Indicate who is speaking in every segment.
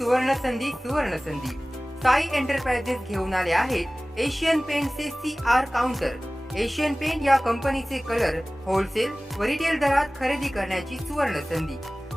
Speaker 1: सुवर्ण संधी सुवर्ण संधी. साई एंटरप्राइजेस घेऊन आले आहेत Asian पेंटचे C R counter Asian paint या कंपनीचे कलर होलसेल व रिटेल दरात खरेदी करण्याची सुवर्ण संधी.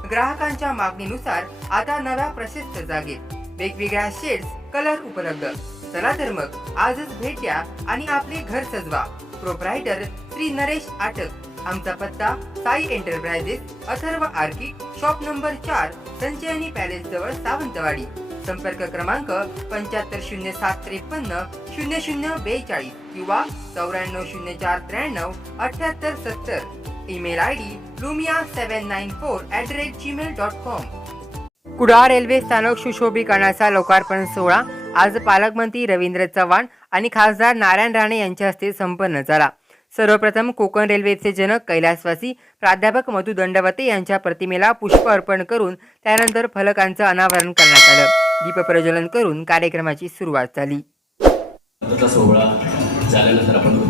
Speaker 1: ग्राहकांच्या मागणीनुसार आता नव्या प्रशस्त जागेत वेगवेगळ्या शेड्स कलर उपलब्ध. चला तर मग आजच भेट द्या आणि आपले घर सजवा. प्रोप्रायटर श्री नरेश आटक. आमचा पत्ता Sai enterprises Atharva arcade shop number चार संचयनी पॅलेस जवळ सावंतवाडी. संपर्क क्रमांक पंच्याहत्तर शून्य सात त्रेपन्न शून्य शून्य बेचाळीस किंवा चौऱ्याण्णव शून्य चार त्र्याण्णव अठ्याहत्तर सत्तर. Email I D lumia seven nine four at the rate Gmail dot com. Kudal railway स्थानक सुशोभीकरणाचा लोकार्पण सोहळा आज पालकमंत्री रवींद्र चव्हाण आणि खासदार नारायण राणे यांच्या हस्ते संपन्न झाला. सर्वप्रथम कोकण रेल्वेचे जनक कैलासवासी प्राध्यापक मधु दंडवते यांच्या प्रतिमेला पुष्प अर्पण करून त्यानंतर फलकांचं अनावरण करण्यात आलं. दीपप्रज्वलन करून कार्यक्रमाची सुरुवात झाली.
Speaker 2: सोहळा झाल्यानंतर आपण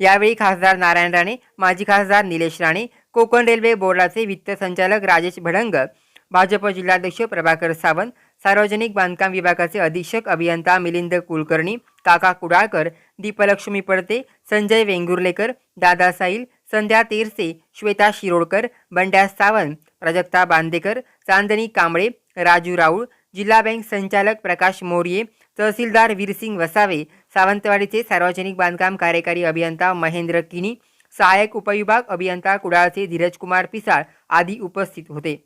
Speaker 1: यावेळी खासदार नारायण राणे माजी खासदार निलेश राणे कोकण रेल्वे बोर्डाचे वित्त संचालक राजेश भडंग भाजप जिल्हाध्यक्ष प्रभाकर सावंत सार्वजनिक बांधकाम विभागाचे अधीक्षक अभियंता मिलिंद कुलकर्णी काका कुडाळकर दीपलक्ष्मी पडते संजय वेंगुर्लेकर दादा साईल संध्या तेरसे श्वेता शिरोडकर बंड्या सावंत प्राजक्ता बांदेकर चांदणी कांबळे राजू राऊळ जिल्हा बँक संचालक प्रकाश मोर्ये तहसीलदार वीरसिंग वसावे सावंतवाडीचे सार्वजनिक बांधकाम कार्यकारी अभियंता महेंद्र किनी सहाय्यक उपविभाग अभियंता कुडाळचे धीरजकुमार पिसाळ आदी उपस्थित होते.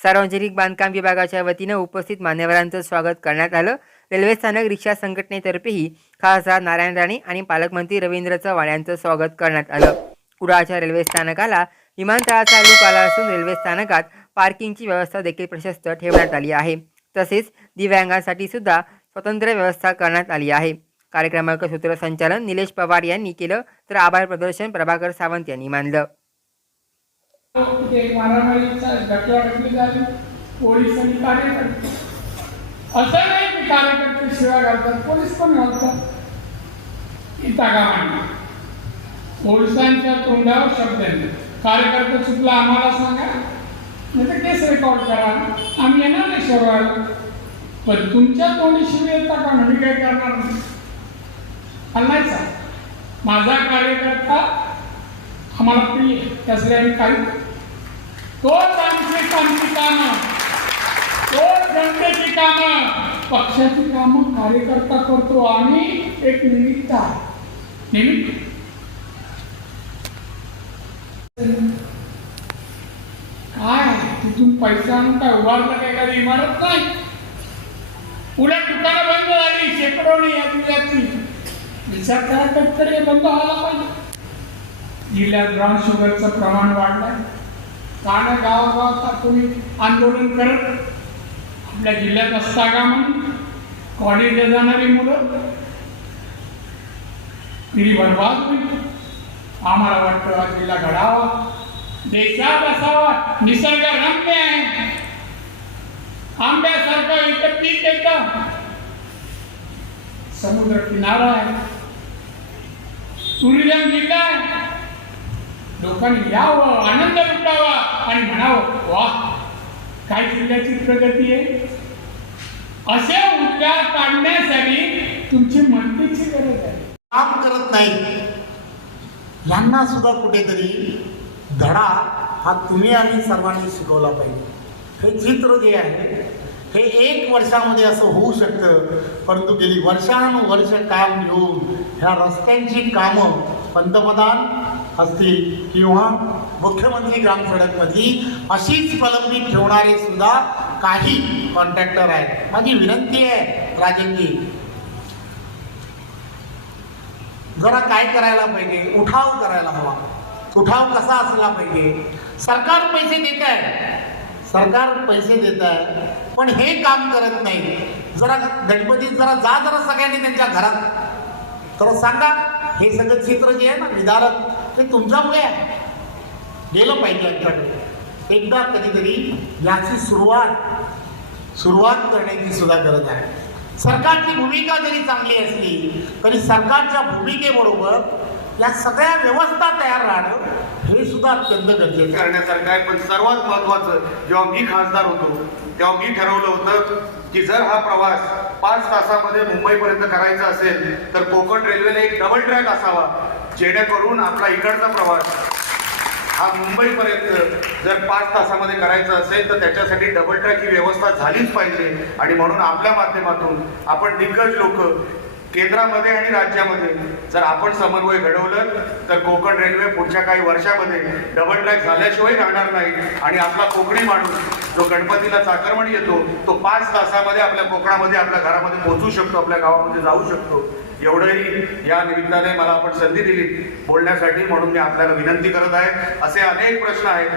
Speaker 1: सार्वजनिक बांधकाम विभागाच्या वतीनं उपस्थित मान्यवरांचं स्वागत करण्यात आलं. रेल्वे स्थानक रिक्षा संघटनेतर्फेही खासदार नारायण राणे आणि पालकमंत्री रवींद्र चव्हाण यांचं स्वागत करण्यात आलं. कुडाळच्या रेल्वे स्थानकाला विमानतळाचा लूक आला असून रेल्वे स्थानकात पार्किंगची व्यवस्था देखील प्रशस्त ठेवण्यात आली आहे. तसेच दिव्यांगांसाठी सुद्धा स्वतंत्र व्यवस्था करण्यात आली आहे. कार्यक्रमाचं सूत्रसंचालन निलेश पवार यांनी केलं तर आभार प्रदर्शन प्रभाकर सावंत यांनी मानलं.
Speaker 3: ते मारामारीचा घटना झाली पोलिसांनी कार्य कार्यकर्ते असं नाही की कार्यकर्ते शिवाय घालतात पोलीस पण घालतात. इता तागामांडी पोलिसांच्या तोंडावर शब्द कार्यकर्ता चुकला आम्हाला सांगा. नाही तर केस रेकॉर्ड करा. आम्ही येणार नाही शहराला पण तुमच्या तोंडी शिवाय येता का? म्हणजे मी काय करणार नाही. चाललायचा माझा कार्यकर्ता आम्हाला प्रिय त्यासाठी आम्ही काही तोच आमची आमची कामं. तोच जनतेची कामं. पक्षाची कामं कार्यकर्ता करतो आणि एक निमित्त निमित्त. काय तिथून पैसा आणून काय उभारलं काय एखादी इमारत नाही. उलट दुकानं बंद झाली शेकडोणी या जिल्ह्यातली विचार करा कधीतरी बंद व्हायला पाहिजे. जिल्ह्यात ब्राऊन शुगरचं प्रमाण वाढलंय. काना गावागावात तुम्ही आंदोलन करत आपल्या जिल्ह्यात असता का म्हणून कॉलेजला जाणारी मुलं पिढी बरबाद होईल आम्हाला वाटतं हा जिल्हा घडावा. देशात असावा. निसर्ग रम्य आहे. आंब्यासारखं इथं पीक येतं समुद्र किनारा आहे. टुरिझम जिल्हा आहे. लोकांनी यावं आनंद लुटावा आणि म्हणावं वा काय जिल्ह्याची प्रगती आहे. असे उद्गार काढण्यासाठी तुमची मदतीची गरज आहे.
Speaker 4: काम करत नाही. यांना सुद्धा कुठेतरी धडा हा तुम्ही आणि सर्वांनी शिकवला पाहिजे. हे चित्र जे आहे हे एक वर्षामध्ये असं होऊ शकतं परंतु गेली वर्षानुवर्ष काम घेऊन ह्या रस्त्यांची कामं पंतप्रधान असतील किंवा मुख्यमंत्री ग्रामसडकमधली अशीच प्रलंबित ठेवणारे सुद्धा काही कॉन्ट्रॅक्टर आहेत. माझी विनंती आहे राजेंनी जरा काय करायला पाहिजे? उठाव करायला हवा. उठाव कसा असला पाहिजे? सरकार पैसे देत आहे. सरकार पैसे देत आहे पण हे काम करत नाही. जरा गणपतीत जरा जा जरा सगळ्यांनी त्यांच्या घरात. तर सांगा हे सगळं चित्र जे आहे ना विदारक ते तुमच्यामुळे आहे. गेलं पाहिजे यांच्याकडे एकदा कधीतरी याची सुरुवात सुरुवात करण्याची सुद्धा गरज आहे. सरकारची भूमिका जरी चांगली असली तरी सरकारच्या भूमिकेबरोबर या सगळ्या व्यवस्था तयार राहणं हे सुद्धा अत्यंत गरजेचं
Speaker 5: करण्यासारखं आहे पण सर्वात महत्वाचं जेव्हा मी खासदार होतो तेव्हा मी ठरवलं होतं की जर हा प्रवास पाच तासामध्ये मुंबईपर्यंत करायचा असेल तर कोकण रेल्वेला एक डबल ट्रॅक असावा. जेणेकरून आपला इकडचा प्रवास हा मुंबईपर्यंत जर पाच तासामध्ये करायचा असेल तर त्याच्यासाठी डबल ट्रॅक ही व्यवस्था झालीच पाहिजे. आणि म्हणून आपल्या माध्यमातून आपण दिग्गज लोक केंद्रामध्ये आणि राज्यामध्ये जर आपण समन्वय घडवलं तर कोकण रेल्वे पुढच्या काही वर्षामध्ये डबल ट्रॅक झाल्याशिवाय राहणार नाही. आणि आपला कोकणी माणूस जो गणपतीला चाकरमणी येतो तो पाच तासामध्ये आपल्या कोकणामध्ये आपल्या घरामध्ये पोहोचू शकतो आपल्या गावामध्ये जाऊ शकतो. एवढंही या निमित्ताने मला आपण संधी दिली. बोलण्यासाठी म्हणून मी आपल्याला विनंती करत आहे. असे अनेक प्रश्न आहेत.